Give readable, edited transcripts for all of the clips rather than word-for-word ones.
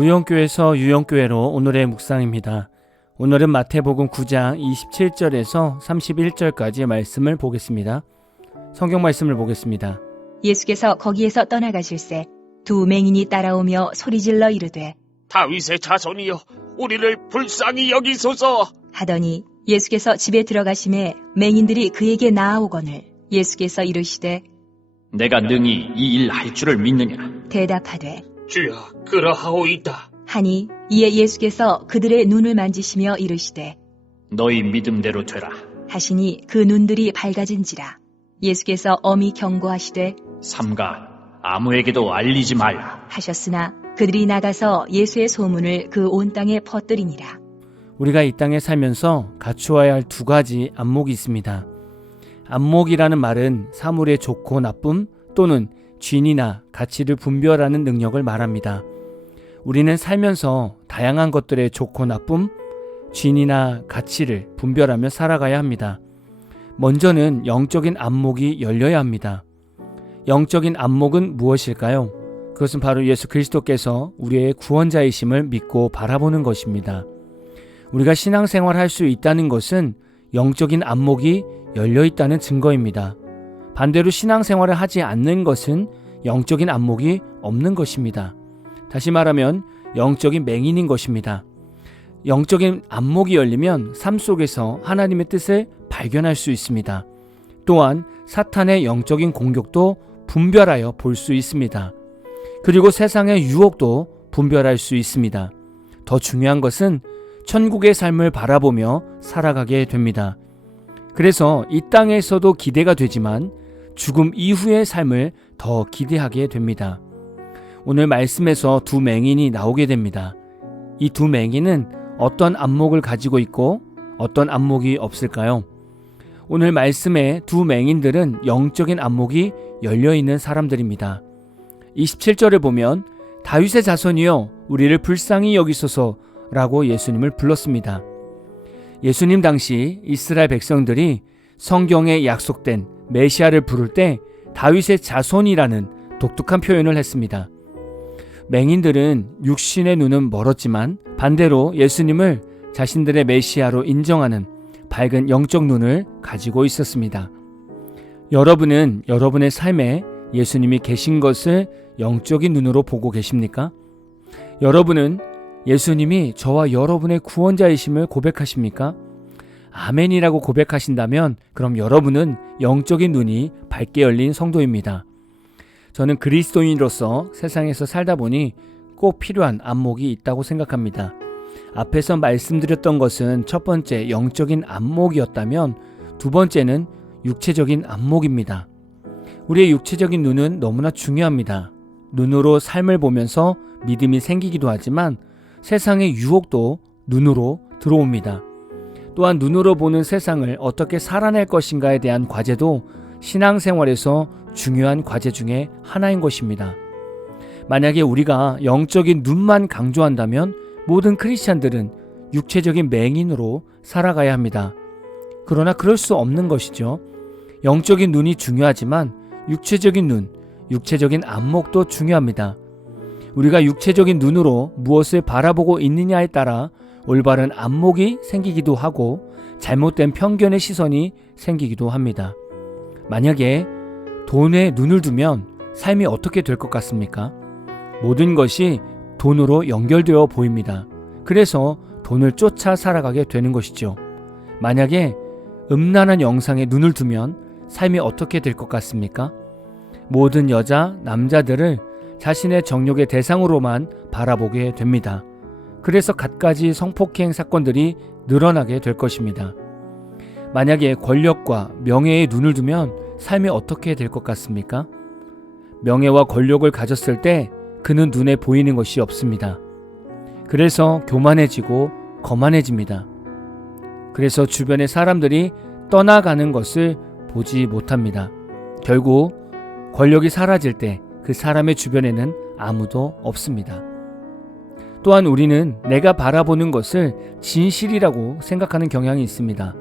무용교에서 유용교회로 오늘의 묵상입니다. 오늘은 마태복음 9장 27절에서 31절까지의 말씀을 보겠습니다. 성경 말씀을 보겠습니다. 예수께서 거기에서 떠나가실새 두 맹인이 따라오며 소리질러 이르되 다윗의 자손이여 우리를 불쌍히 여기소서. 하더니 예수께서 집에 들어가심에 맹인들이 그에게 나아오거늘 예수께서 이르시되 내가 능히 이 일 할 줄을 믿느냐? 대답하되 주여 그러하오이다. 하니 이에 예수께서 그들의 눈을 만지시며 이르시되 너희 믿음대로 되라. 하시니 그 눈들이 밝아진지라. 예수께서 엄히 경고하시되 삼가 아무에게도 알리지 말라. 하셨으나 그들이 나가서 예수의 소문을 그 온 땅에 퍼뜨리니라. 우리가 이 땅에 살면서 갖추어야 할 두 가지 안목이 있습니다. 안목이라는 말은 사물의 좋고 나쁨 또는 진이나 가치를 분별하는 능력을 말합니다. 우리는 살면서 다양한 것들의 좋고 나쁨, 진이나 가치를 분별하며 살아가야 합니다. 먼저는 영적인 안목이 열려야 합니다. 영적인 안목은 무엇일까요? 그것은 바로 예수 그리스도께서 우리의 구원자이심을 믿고 바라보는 것입니다. 우리가 신앙생활을 할 수 있다는 것은 영적인 안목이 열려있다는 증거입니다. 반대로 신앙생활을 하지 않는 것은 영적인 안목이 없는 것입니다. 다시 말하면 영적인 맹인인 것입니다. 영적인 안목이 열리면 삶 속에서 하나님의 뜻을 발견할 수 있습니다. 또한 사탄의 영적인 공격도 분별하여 볼 수 있습니다. 그리고 세상의 유혹도 분별할 수 있습니다. 더 중요한 것은 천국의 삶을 바라보며 살아가게 됩니다. 그래서 이 땅에서도 기대가 되지만 죽음 이후의 삶을 더 기대하게 됩니다. 오늘 말씀에서 두 맹인이 나오게 됩니다. 이 두 맹인은 어떤 안목을 가지고 있고 어떤 안목이 없을까요? 오늘 말씀의 두 맹인들은 영적인 안목이 열려있는 사람들입니다. 27절을 보면 다윗의 자손이여 우리를 불쌍히 여기소서 라고 예수님을 불렀습니다. 예수님 당시 이스라엘 백성들이 성경에 약속된 메시아를 부를 때 다윗의 자손이라는 독특한 표현을 했습니다. 맹인들은 육신의 눈은 멀었지만 반대로 예수님을 자신들의 메시아로 인정하는 밝은 영적 눈을 가지고 있었습니다. 여러분은 여러분의 삶에 예수님이 계신 것을 영적인 눈으로 보고 계십니까? 여러분은 예수님이 저와 여러분의 구원자이심을 고백하십니까? 아멘이라고 고백하신다면 그럼 여러분은 영적인 눈이 밝게 열린 성도입니다. 저는 그리스도인으로서 세상에서 살다 보니 꼭 필요한 안목이 있다고 생각합니다. 앞에서 말씀드렸던 것은 첫 번째 영적인 안목이었다면 두 번째는 육체적인 안목입니다. 우리의 육체적인 눈은 너무나 중요합니다. 눈으로 삶을 보면서 믿음이 생기기도 하지만 세상의 유혹도 눈으로 들어옵니다. 또한 눈으로 보는 세상을 어떻게 살아낼 것인가에 대한 과제도 신앙생활에서 중요한 과제 중에 하나인 것입니다. 만약에 우리가 영적인 눈만 강조한다면 모든 크리스찬들은 육체적인 맹인으로 살아가야 합니다. 그러나 그럴 수 없는 것이죠. 영적인 눈이 중요하지만 육체적인 눈, 육체적인 안목도 중요합니다. 우리가 육체적인 눈으로 무엇을 바라보고 있느냐에 따라 올바른 안목이 생기기도 하고 잘못된 편견의 시선이 생기기도 합니다. 만약에 돈에 눈을 두면 삶이 어떻게 될 것 같습니까? 모든 것이 돈으로 연결되어 보입니다. 그래서 돈을 쫓아 살아가게 되는 것이죠. 만약에 음란한 영상에 눈을 두면 삶이 어떻게 될 것 같습니까? 모든 여자, 남자들을 자신의 정욕의 대상으로만 바라보게 됩니다. 그래서 갖가지 성폭행 사건들이 늘어나게 될 것입니다. 만약에 권력과 명예에 눈을 두면 삶이 어떻게 될 것 같습니까? 명예와 권력을 가졌을 때 그는 눈에 보이는 것이 없습니다. 그래서 교만해지고 거만해집니다. 그래서 주변의 사람들이 떠나가는 것을 보지 못합니다. 결국 권력이 사라질 때 그 사람의 주변에는 아무도 없습니다. 또한 우리는 내가 바라보는 것을 진실이라고 생각하는 경향이 있습니다.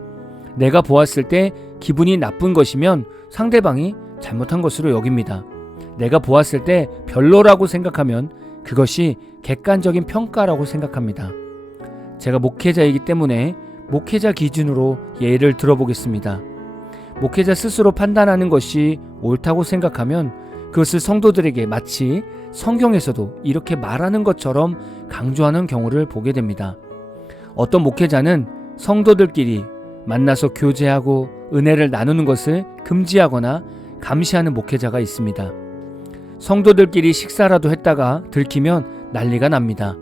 내가 보았을 때 기분이 나쁜 것이면 상대방이 잘못한 것으로 여깁니다. 내가 보았을 때 별로라고 생각하면 그것이 객관적인 평가라고 생각합니다. 제가 목회자이기 때문에 목회자 기준으로 예를 들어보겠습니다. 목회자 스스로 판단하는 것이 옳다고 생각하면 그것을 성도들에게 마치 성경에서도 이렇게 말하는 것처럼 강조하는 경우를 보게 됩니다. 어떤 목회자는 성도들끼리 만나서 교제하고 은혜를 나누는 것을 금지하거나 감시하는 목회자가 있습니다. 성도들끼리 식사라도 했다가 들키면 난리가 납니다.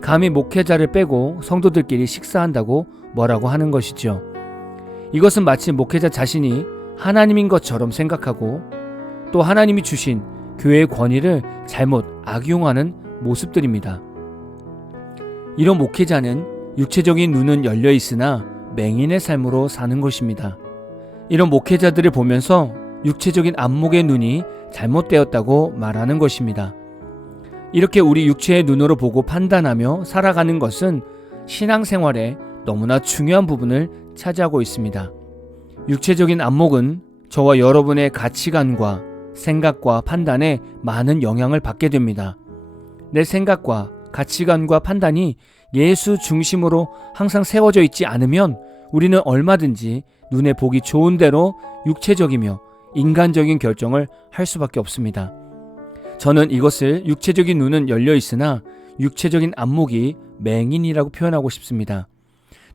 감히 목회자를 빼고 성도들끼리 식사한다고 뭐라고 하는 것이죠. 이것은 마치 목회자 자신이 하나님인 것처럼 생각하고 또 하나님이 주신 교회의 권위를 잘못 악용하는 모습들입니다. 이런 목회자는 육체적인 눈은 열려 있으나 맹인의 삶으로 사는 것입니다. 이런 목회자들을 보면서 육체적인 안목의 눈이 잘못되었다고 말하는 것입니다. 이렇게 우리 육체의 눈으로 보고 판단하며 살아가는 것은 신앙생활에 너무나 중요한 부분을 차지하고 있습니다. 육체적인 안목은 저와 여러분의 가치관과 생각과 판단에 많은 영향을 받게 됩니다. 내 생각과 가치관과 판단이 예수 중심으로 항상 세워져 있지 않으면 우리는 얼마든지 눈에 보기 좋은 대로 육체적이며 인간적인 결정을 할 수밖에 없습니다. 저는 이것을 육체적인 눈은 열려 있으나 육체적인 안목이 맹인이라고 표현하고 싶습니다.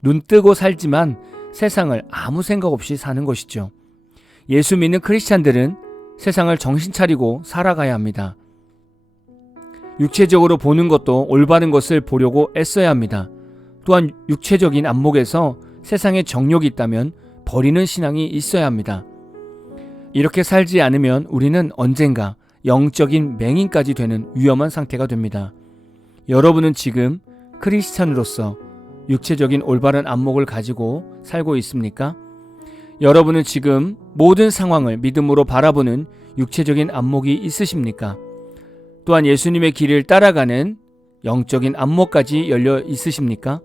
눈 뜨고 살지만 세상을 아무 생각 없이 사는 것이죠. 예수 믿는 크리스찬들은 세상을 정신 차리고 살아가야 합니다. 육체적으로 보는 것도 올바른 것을 보려고 애써야 합니다. 또한 육체적인 안목에서 세상에 정욕이 있다면 버리는 신앙이 있어야 합니다. 이렇게 살지 않으면 우리는 언젠가 영적인 맹인까지 되는 위험한 상태가 됩니다. 여러분은 지금 크리스찬으로서 육체적인 올바른 안목을 가지고 살고 있습니까? 여러분은 지금 모든 상황을 믿음으로 바라보는 육체적인 안목이 있으십니까? 또한 예수님의 길을 따라가는 영적인 안목까지 열려 있으십니까?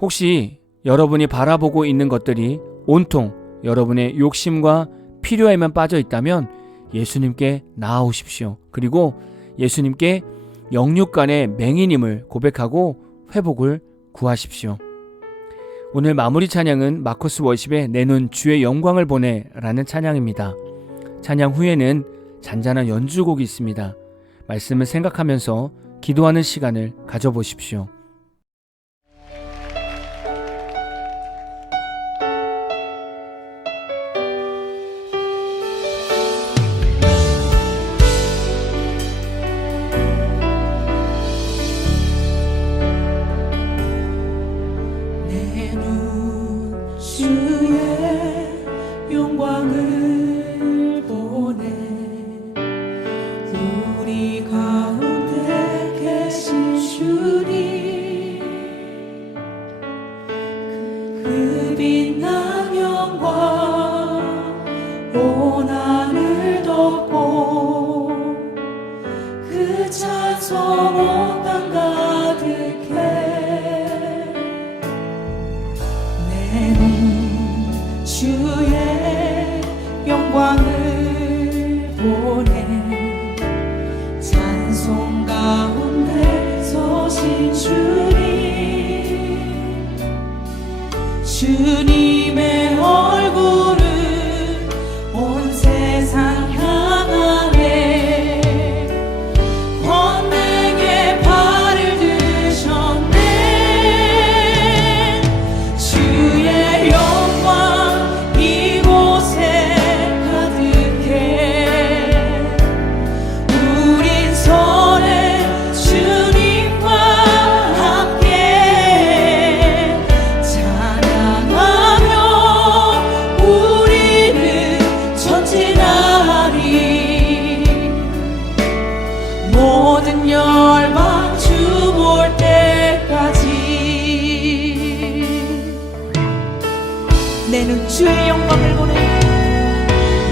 혹시 여러분이 바라보고 있는 것들이 온통 여러분의 욕심과 필요에만 빠져 있다면 예수님께 나아오십시오. 그리고 예수님께 영육간의 맹인임을 고백하고 회복을 구하십시오. 오늘 마무리 찬양은 마커스 워십의 내 눈 주의 영광을 보네 라는 찬양입니다. 찬양 후에는 잔잔한 연주곡이 있습니다. 말씀을 생각하면서 기도하는 시간을 가져보십시오. 영광을 보내 우리 가운데 계신 주님 그 빛난 영광 온 하늘 덮고 그 찬송 온 땅 가득해 내 눈 주의 영광을 보내 찬송 가운데 서신 주님의 얼굴은 온 세상 향하네 권능의 발을 드셨네 주의 영광 이곳에 가득해 우린 선해 주님과 함께 찬양하며 우리는 전진하리 모든 열방 주 볼 때까지 내 눈 주의 영광을 보내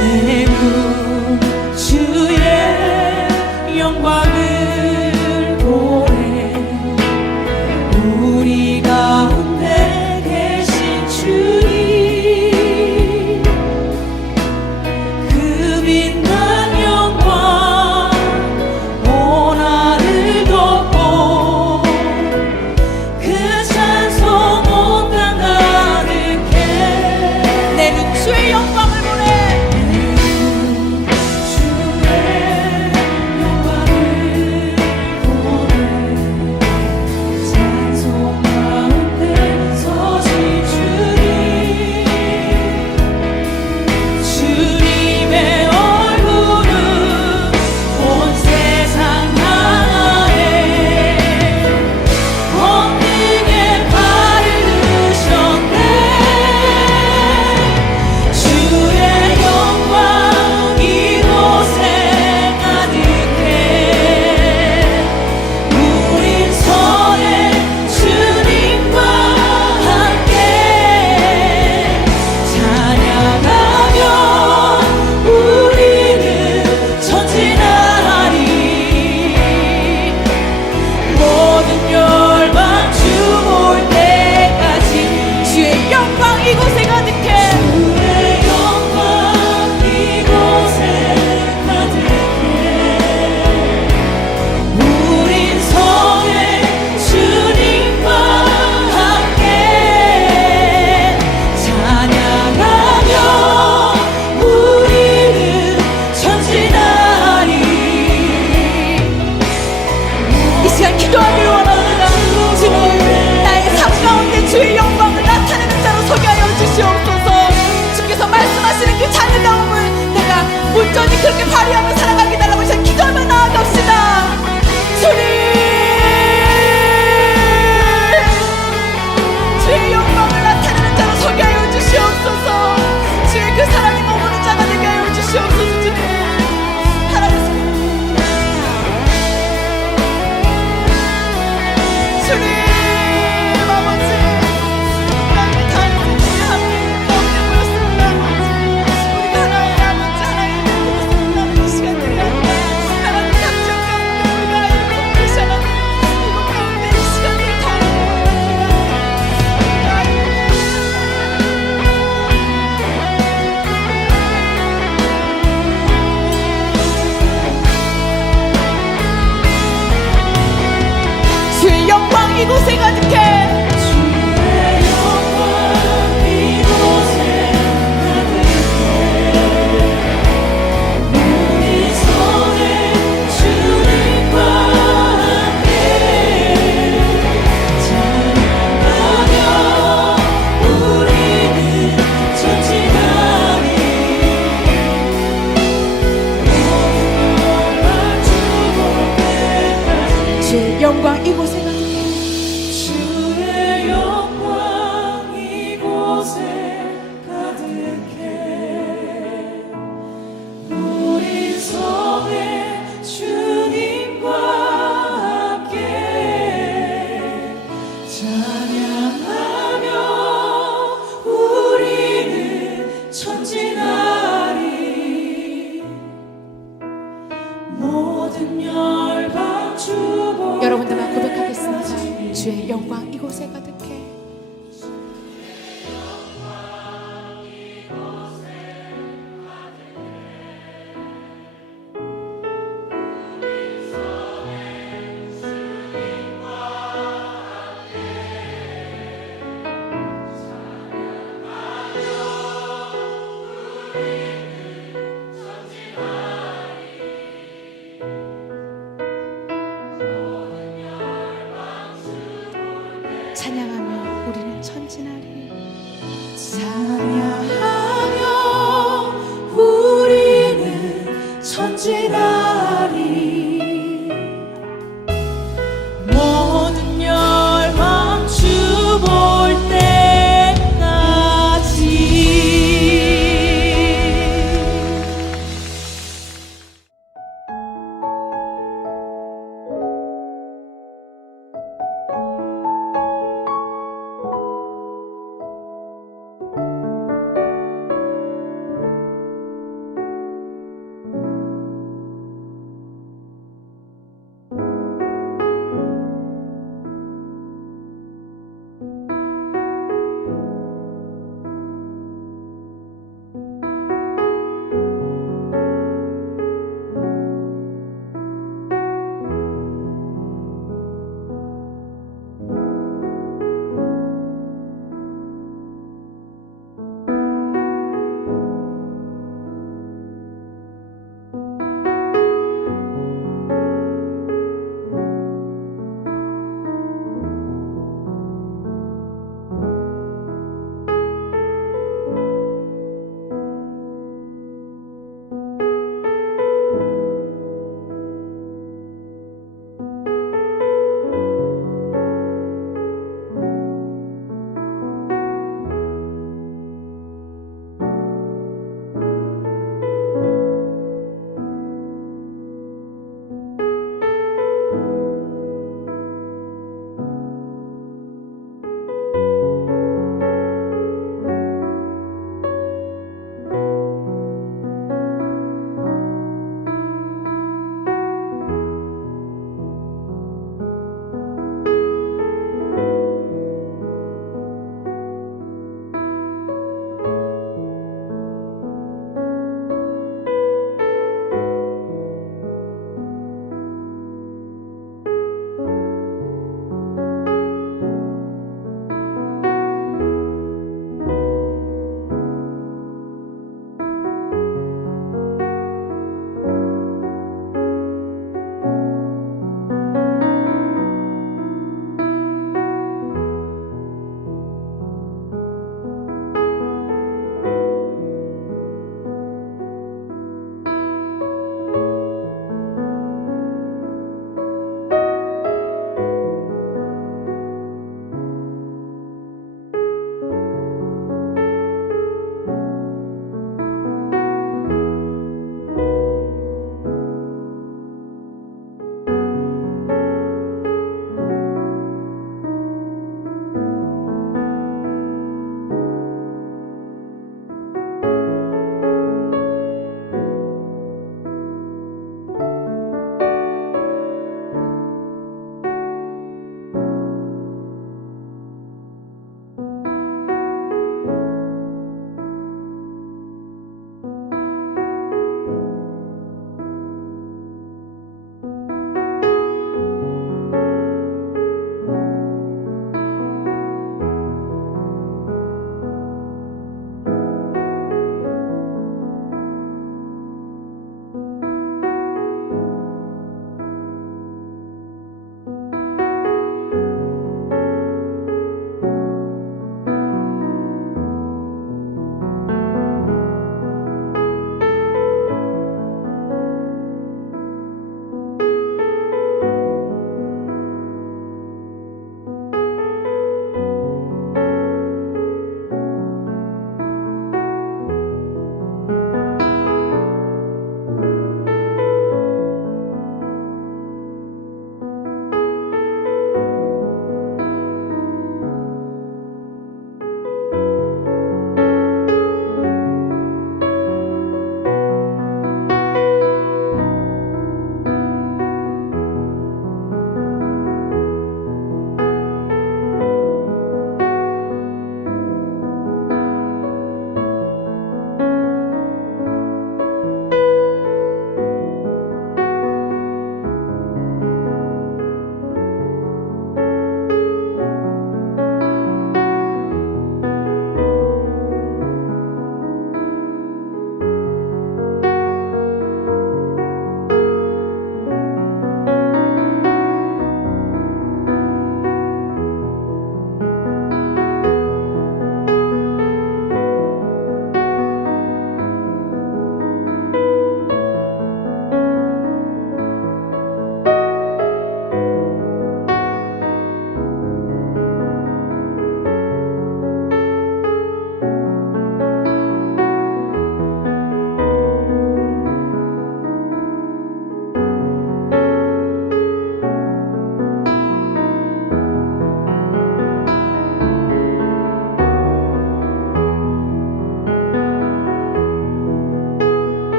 내 눈